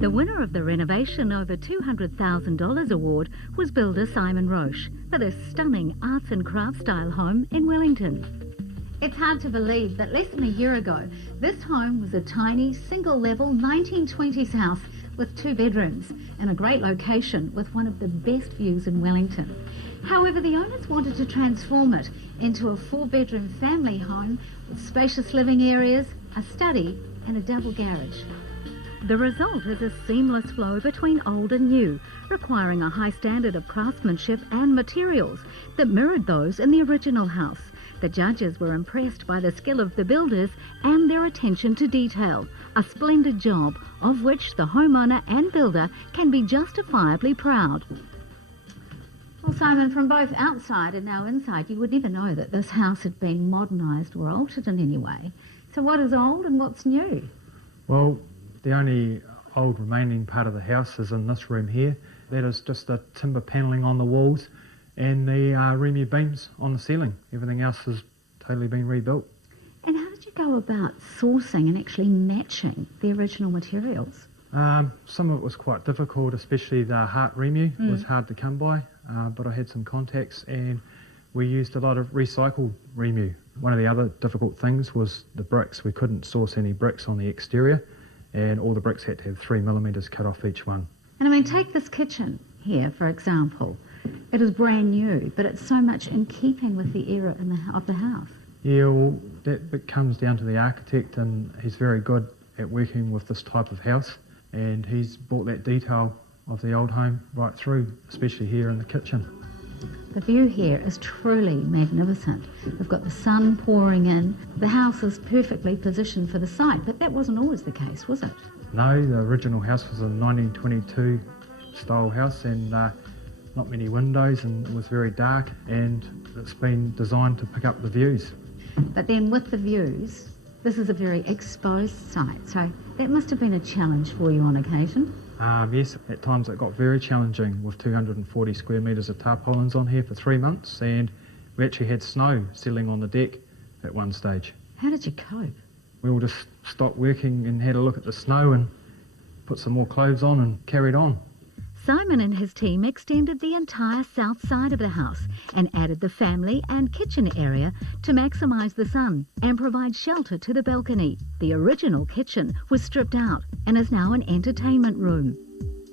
The winner of the Renovation over $200,000 award was builder Simon Roche for this stunning arts and crafts style home in Wellington. It's hard to believe that less than a year ago, this home was a tiny, single-level 1920s house with 2 bedrooms in a great location with one of the best views in Wellington. However, the owners wanted to transform it into a 4-bedroom family home with spacious living areas, a study and a double garage. The result is a seamless flow between old and new, requiring a high standard of craftsmanship and materials that mirrored those in the original house. The judges were impressed by the skill of the builders and their attention to detail, a splendid job of which the homeowner and builder can be justifiably proud. Well, Simon, from both outside and now inside, you would never know that this house had been modernised or altered in any way. So what is old and what's new? Well, the only old remaining part of the house is in this room here. That is just the timber panelling on the walls and the Remu beams on the ceiling. Everything else has totally been rebuilt. And how did you go about sourcing and actually matching the original materials? Some of it was quite difficult, especially the heart Remu was hard to come by, but I had some contacts and we used a lot of recycled Remu. One of the other difficult things was the bricks. We couldn't source any bricks on the exterior and all the bricks had to have 3mm cut off each one. And I mean, take this kitchen here, for example. It is brand new, but it's so much in keeping with the era of the house. Yeah, well, that bit comes down to the architect, and he's very good at working with this type of house, and he's brought that detail of the old home right through, especially here in the kitchen. The view here is truly magnificent. We've got the sun pouring in. The house is perfectly positioned for the site, but that wasn't always the case, was it? No, the original house was a 1922 style house and not many windows, and it was very dark, and it's been designed to pick up the views. But then with the views, this is a very exposed site, so that must have been a challenge for you on occasion. Yes, at times it got very challenging with 240 square metres of tarpaulins on here for 3 months, and we actually had snow settling on the deck at one stage. How did you cope? We all just stopped working and had a look at the snow and put some more clothes on and carried on. Simon and his team extended the entire south side of the house and added the family and kitchen area to maximise the sun and provide shelter to the balcony. The original kitchen was stripped out and is now an entertainment room.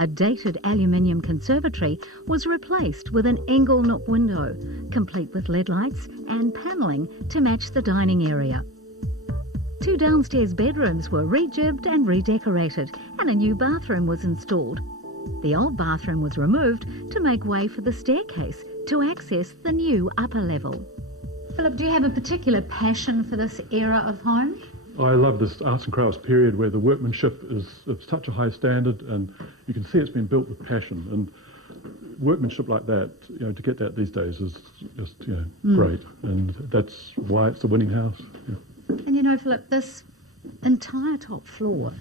A dated aluminium conservatory was replaced with an angle nook window, complete with LED lights and panelling to match the dining area. 2 downstairs bedrooms were rejibbed and redecorated, and a new bathroom was installed. The old bathroom was removed to make way for the staircase to access the new upper level. Philip, do you have a particular passion for this era of home? I love this arts and crafts period where the workmanship is such a high standard, and you can see it's been built with passion. And workmanship like that, to get that these days is just, great. And that's why it's a winning house. Yeah. And Philip, this entire top floor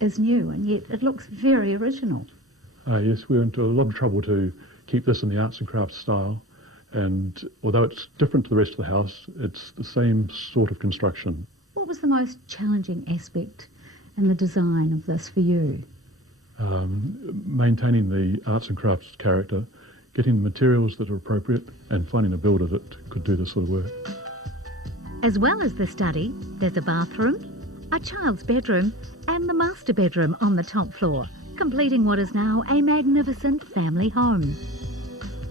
is new, and yet it looks very original. Yes, we went to a lot of trouble to keep this in the arts and crafts style, and although it's different to the rest of the house, it's the same sort of construction. What was the most challenging aspect in the design of this for you? Maintaining the arts and crafts character, getting the materials that are appropriate, and finding a builder that could do this sort of work. As well as the study, there's a bathroom, a child's bedroom and the master bedroom on the top floor, completing what is now a magnificent family home.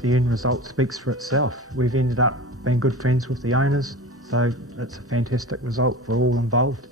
The end result speaks for itself. We've ended up being good friends with the owners, so it's a fantastic result for all involved.